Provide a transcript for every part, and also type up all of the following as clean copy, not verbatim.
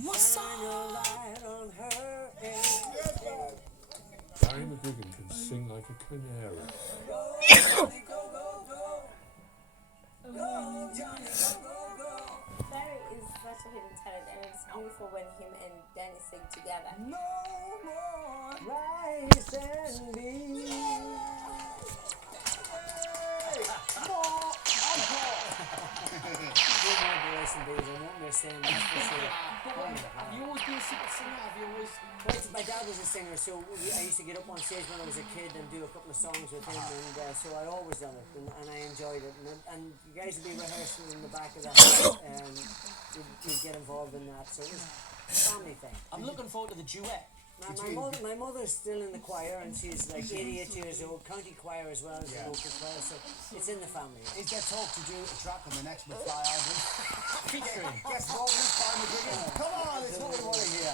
What's up? Barry McGuigan can sing like a canary. Barry is such a hidden talent, and it's beautiful when him and Danny sing together. No more rice and beans. More rice and beans. I won't miss them. Have you always been a secret singer? Have you always... Well, my dad was a singer, so I used to get up on stage when I was a kid and do a couple of songs with him, and so I always done it, and I enjoyed it. And you guys would be rehearsing in the back of the house, and you'd get involved in that, so it was a family thing. I'm looking forward to the duet. My mother's still in the choir, and she's like 88 years old, county choir as well as the local choir, so it's in the family. Is there talk to do a track on the next McFly album? Featuring. Guess what? Barry McGuigan. Come on, it's what we want to hear.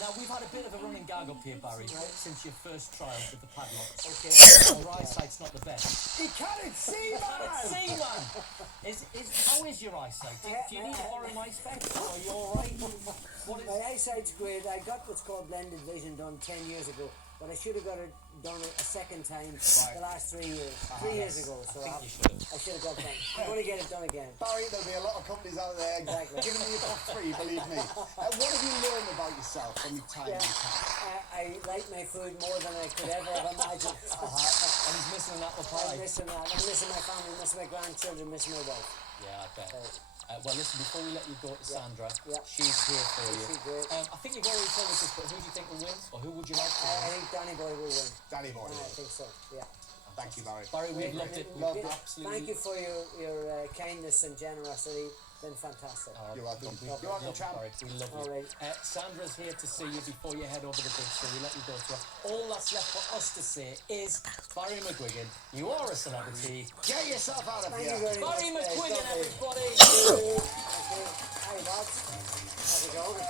Now, we've had a bit of a running gag up here, Barry, since your first trials with the padlock. Okay. Your eyesight's not the best. He can't see, man! See, man! How is your eyesight? Do you need to borrow my specs? Are you alright? My eyesight's great. I got what's called blended vision done 10 years ago, but I should have got it done a second time the last 3 years. 3 years ago, so I should have got it done. I'm going to get it done again. Barry, there'll be a lot of companies out there giving you your top three, believe me. What have you learned about yourself from your time in town? I like my food more than I could ever have imagined. And he's missing an apple pie. I'm missing that. I'm missing my family, missing my grandchildren, missing my wife. Yeah, I bet. Well, listen, before we let you go to Sandra, Yeah. she's here for you. She's great. I think you've already told us this, but who do you think will win? Or who would you like to I win? think Danny Boy will win. Danny Boy. I think so, yeah. Thank you, Barry. Barry, we've loved it. Loved it. Absolutely. Thank you for your kindness and generosity. Been fantastic. You're welcome. We You're welcome, love champ. Barry. We love you. All right. Sandra's here to see you before you head over the bridge, so we let you go to her. All that's left for us to say is, Barry McGuigan, you are a celebrity. Get yourself out of Thank here. you very Barry much. McGuigan, Lovely. everybody. Okay. Hi, lads. How's it going?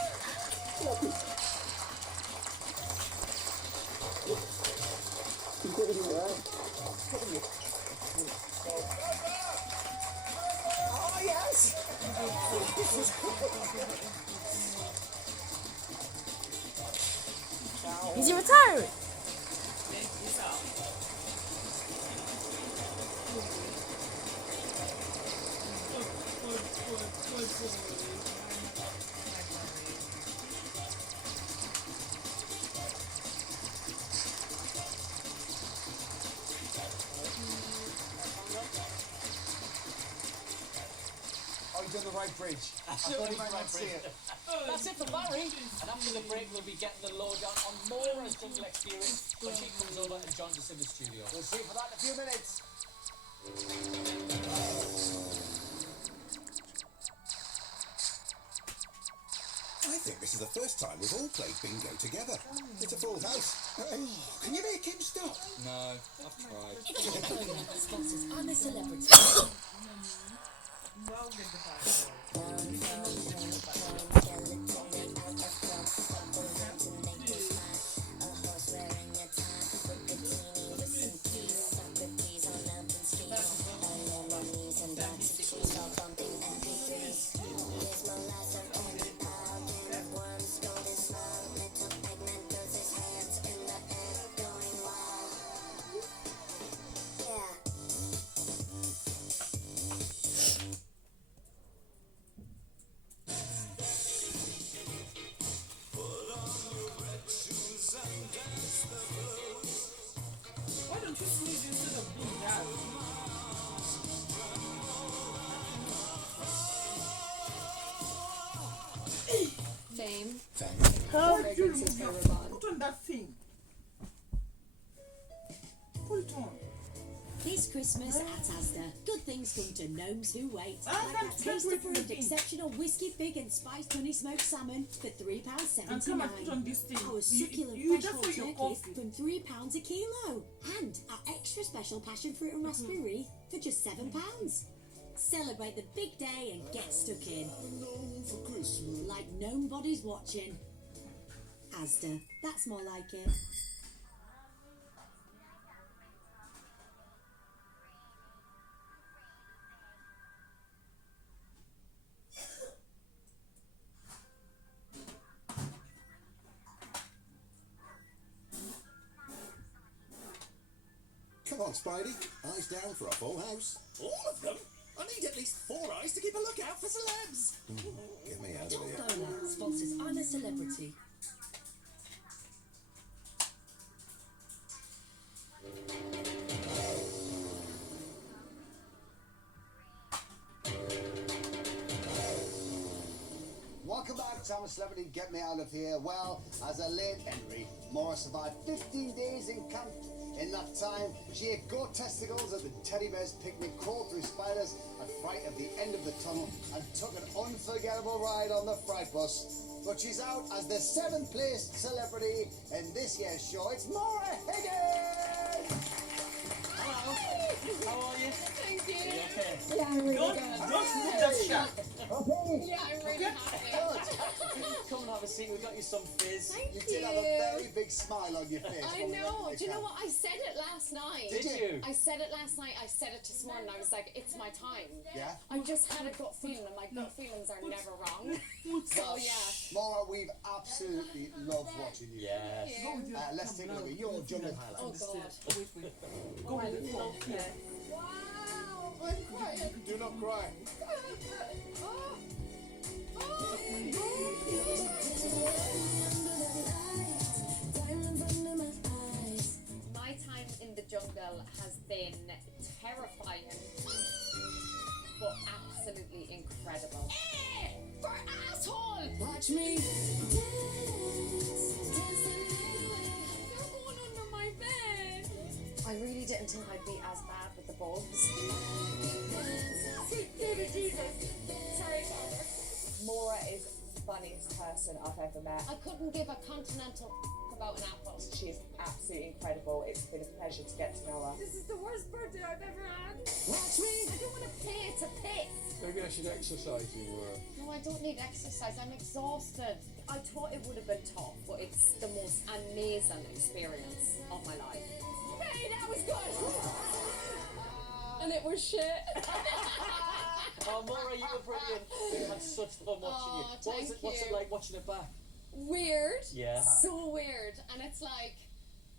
Oh, yes! Is he retired? Oh, you've done the right bridge. I thought you might not see it. That's it for Barry. And after the break, we'll be getting the lowdown on Maura's jungle experience when she comes over and joins us in the studio. We'll see you for that in a few minutes. I think this is the first time we've all played bingo together. It's a full house. Oh, can you make him stop? No, I've tried. Sponsors I'm a Celebrity. Why don't you sneeze instead of doing that? Fame. Why do you remove your put on that thing? Put it on. This Christmas at Asda, good things come to gnomes who wait. I Like can't that stop taste waiting approved for things. exceptional whiskey fig and spiced honey smoked salmon for And come and put on £3.79. this thing. Our succulent You fresh just whole for your turkeys coffee. from £3 a kilo. And our extra special passion fruit and raspberry wreath for just £7. Celebrate the big day and get stuck in. Like gnome bodies watching. Asda, that's more like it. Spidey? Eyes down for a full house. All of them? I need at least 4 eyes to keep a lookout for celebs. Get me out of Tom here. Bowler sponsors I'm a Celebrity. Welcome back to I'm a Celebrity, Get Me Out of Here. Well, as a late entry, Maura survived 15 days in camp. In that time, she ate goat testicles at the teddy bear's picnic, crawled through spiders at Fright at the end of the tunnel, and took an unforgettable ride on the Fright bus. But she's out as the 7th placed celebrity in this year's show. It's Maura Higgins! Hello. How are you? Thank you. You okay? Yeah, I'm really good. Okay. Yeah, I'm really happy. Come and have a seat. We've got you some fizz. Thank You you. did have a very big smile on your face. I when we went know. to the Do you know camp. what? I said it last night. Did you? I said it last night. I said it this morning. I was like, it's my time. Yeah? I just had a gut feeling, and my gut feelings are never wrong. So yeah. Maura, we've absolutely loved watching you. Yes. Let's take a look at your jungle Oh highlights. God. I love it. Wow. I'm crying. Do not cry. Oh. My time in the jungle has been terrifying, but absolutely incredible. For asshole! Watch me. They're going under my bed. I really didn't think I'd be as bad with the bulbs. Sweet baby Jesus. Sorry, Father. Maura is the funniest person I've ever met. I couldn't give a continental about an apple. She is absolutely incredible. It's been a pleasure to get to know her. This is the worst birthday I've ever had. Watch me. I don't want to pay to piss. Maybe I should exercise you. No, I don't need exercise. I'm exhausted. I thought it would have been tough, but it's the most amazing experience of my life. Hey, that was good. And it was shit. Oh, Maura, you were brilliant. We had such fun watching you. Oh, What's thank it you. like watching it back? Weird. Yeah. So weird. And it's like,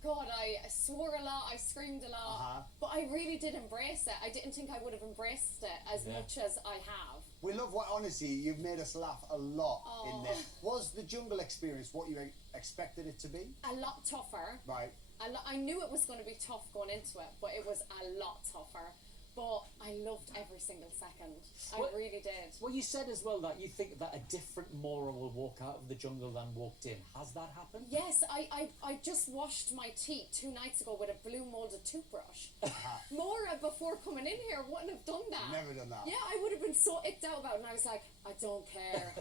God, I swore a lot, I screamed a lot, but I really did embrace it. I didn't think I would have embraced it as much as I have. We love what, honestly, you've made us laugh a lot in Oh. there. Was the jungle experience what you expected it to be? A lot tougher. Right. I knew it was going to be tough going into it, but it was a lot tougher. But I loved every single second. What- I really did. Well, you said as well that you think that a different Maura will walk out of the jungle than walked in. Has that happened? Yes, I just washed my teeth 2 nights ago with a blue moulded toothbrush. Maura, before coming in here, wouldn't have done that. Never done that. Yeah, I would have been so icked out about it, and I was like, I don't care.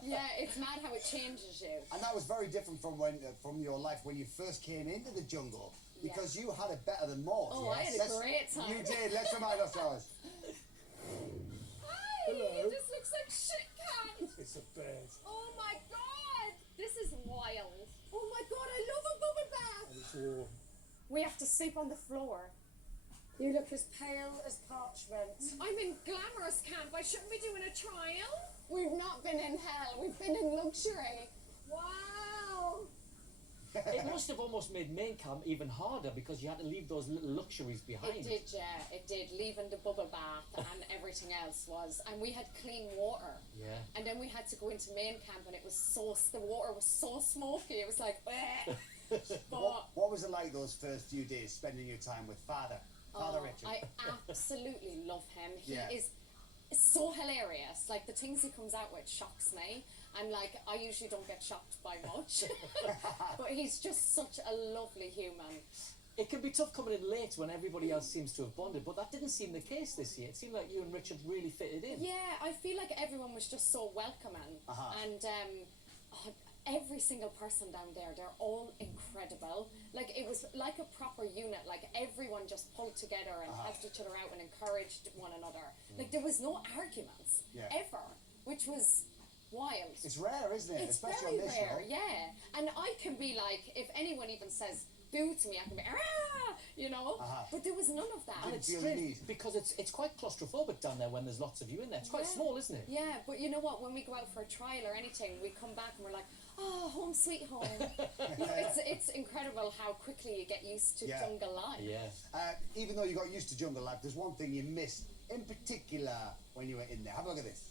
Yeah, it's mad how it changes you. And that was very different from from your life when you first came into the jungle, because you had it better than most. Oh, I had a great time. You did. Let's remind ourselves. Hi, you just looks like shit cat. It's a bed. Oh my god, this is wild. Oh my god, I love a bubble bath. It's warm. We have to sleep on the floor. You look as pale as parchment. I'm in glamorous camp. I shouldn't be doing a trial. We've not been in hell. We've been in luxury. Wow. It must have almost made main camp even harder because you had to leave those little luxuries behind. It did, yeah. It did. Leaving the bubble bath and everything else was, and we had clean water. Yeah. And then we had to go into main camp, and it was the water was so smoky. It was like, bleh. But What was it like those first few days spending your time with Father Richard? I absolutely love him. He Yeah. is so hilarious. Like, the things he comes out with shocks me. And like, I usually don't get shocked by much. But he's just such a lovely human. It can be tough coming in late when everybody else seems to have bonded, but that didn't seem the case this year. It seemed like you and Richard really fitted in. Yeah, I feel like everyone was just so welcoming. And every single person down there, they're all incredible. Like, it was like a proper unit. Like, everyone just pulled together and helped each other out and encouraged one another. Like, there was no arguments ever, which was wild. It's rare, isn't it? It's Especially very on this rare, show. yeah. And I can be like, if anyone even says boo to me, I can be, ah, you know. But there was none of that. And it's feel strange need. because it's quite claustrophobic down there when there's lots of you in there. It's quite small, isn't it? Yeah, but you know what? When we go out for a trial or anything, we come back and we're like, oh, home sweet home. You know, it's incredible how quickly you get used to jungle life. Yeah. Even though you got used to jungle life, there's one thing you missed in particular when you were in there. Have a look at this.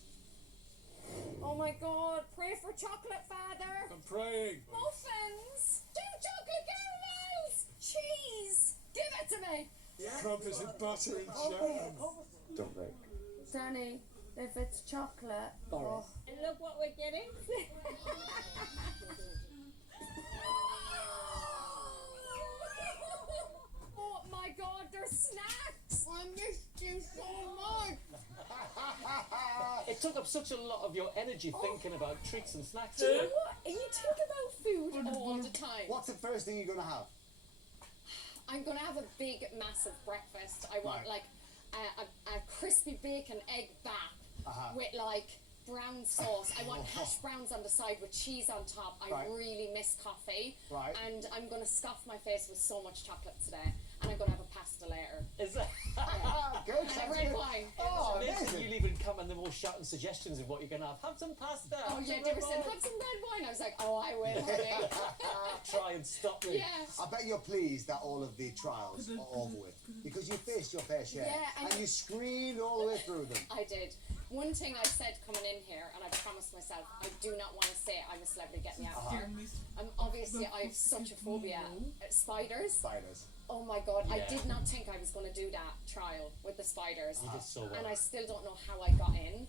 Oh my God! Pray for chocolate, Father. I'm praying. Muffins. 2 chocolate caramels. Cheese. Give it to me. Crumpets and butter and jam. Don't break. Danny, if it's chocolate. Alright. And look what we're getting. Oh my God! There's snacks. I missed you so much. It took up such a lot of your energy thinking about treats and snacks. Do you know what? You think about food all the time. What's the first thing you're going to have? I'm gonna have a big, massive breakfast. I want Right. like a crispy bacon egg bap with like brown sauce. I want hash browns on the side with cheese on top. I Right. really miss coffee. Right. And I'm gonna stuff my face with so much chocolate today. And I'm gonna have a pasta later. Is that? Good. And a sounds red good. wine. Oh, Amazing. amazing. You'll even come and they're all shouting suggestions of what you're going to have. Have some pasta. Oh have yeah, some they red were saying, wine." have some red wine. I was like, oh, I will, honey. Try and stop me. Yeah. I bet you're pleased that all of the trials are over with because you faced your fair share Yeah, and you screamed all the way through them. I did. One thing I said coming in here, and I promised myself, I do not want to say I'm a celebrity, get me out of here. Obviously, I have such a phobia. Spiders. Spiders. Oh my God, I Yeah. did not think I was going to do that trial with the spiders. You did so well. And I still don't know how I got in.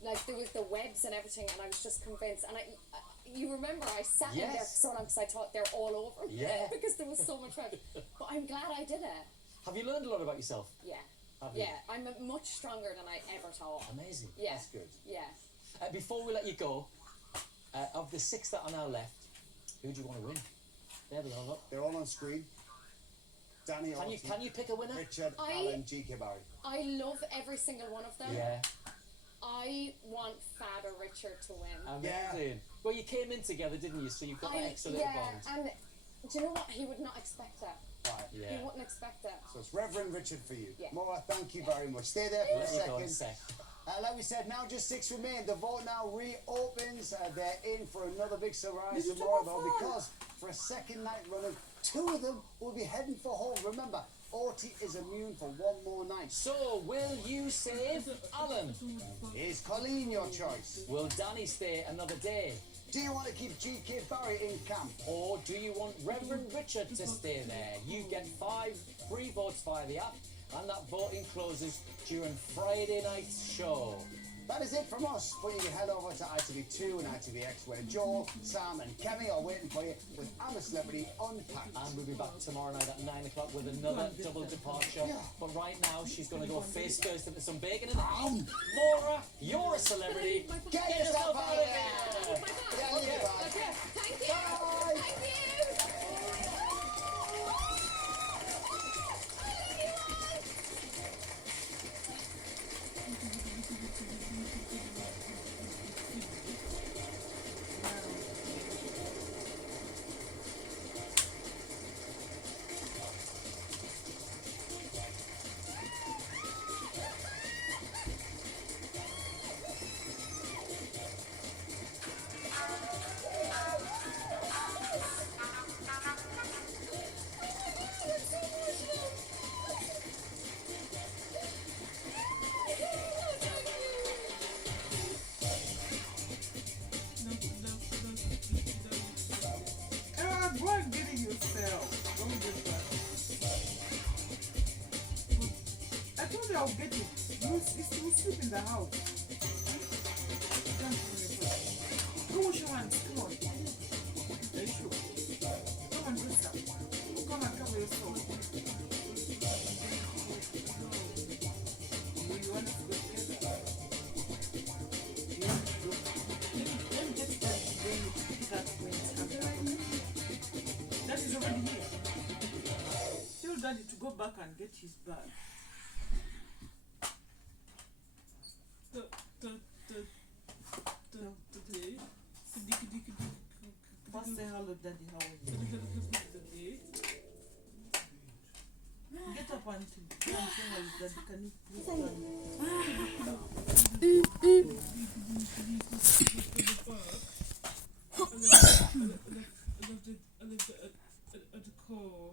Like, there was the webs and everything, and I was just convinced. And you remember, I sat in there for Yes. so long because I thought they're all over me Yeah. because there was so much web. But I'm glad I did it. Have you learned a lot about yourself? Yeah. Have you? Yeah, I'm much stronger than I ever thought. Amazing. Yeah. That's good. Yeah. Before we let you go, of the 6 that are now left, who do you want to win? There they are. Look. They're all on screen. Danny Can you Orton, pick a winner? Richard, I- Alan, GK Barry. I love every single one of them. Yeah. I want Father Richard to win. Amazing. Well, you came in together, didn't you? So you've got that extra little bond. And do you know what? He would not expect that. Right. He Yeah. wouldn't expect that. So it's Reverend Richard for you. Yeah. Maura, thank you very much. Stay there for Let a you go in a second. sec. Like we said, now just 6 remain. The vote now reopens. They're in for another big surprise tomorrow, though, because for a second night running, 2 of them will be heading for home. Remember, Orty is immune for 1 more night. So, will you save Alan? Is Colleen your choice? Will Danny stay another day? Do you want to keep GK Barry in camp? Or do you want Reverend Richard to stay there? You get 5 free votes via the app, and that voting closes during Friday night's show. That is it from us, but you can head over to ITV2 and ITVX where Joel, Sam and Kemi are waiting for you with I'm a Celebrity Unpacked. And we'll be back tomorrow night at 9 o'clock with another double departure. Yeah. But right now, she's going to go face first into some bacon in the house. Maura, you're a celebrity. Get yourself out of here! Yeah, leave it, bye. Okay, thank you. Bye. Thank you. Go and get it yourself. Don't get that. I told you I'll get it. You sleep in the house. Go wash your hands. Come on. Are you sure? Come and dress up. Or come and cover yourself. You want us to go together? Yeah. Let me get that when it's coming out. That is already here. Tell Daddy to go back and get his bag. First say hello, Daddy. How are you? Get up and sing while Daddy, can you please I left it at the core.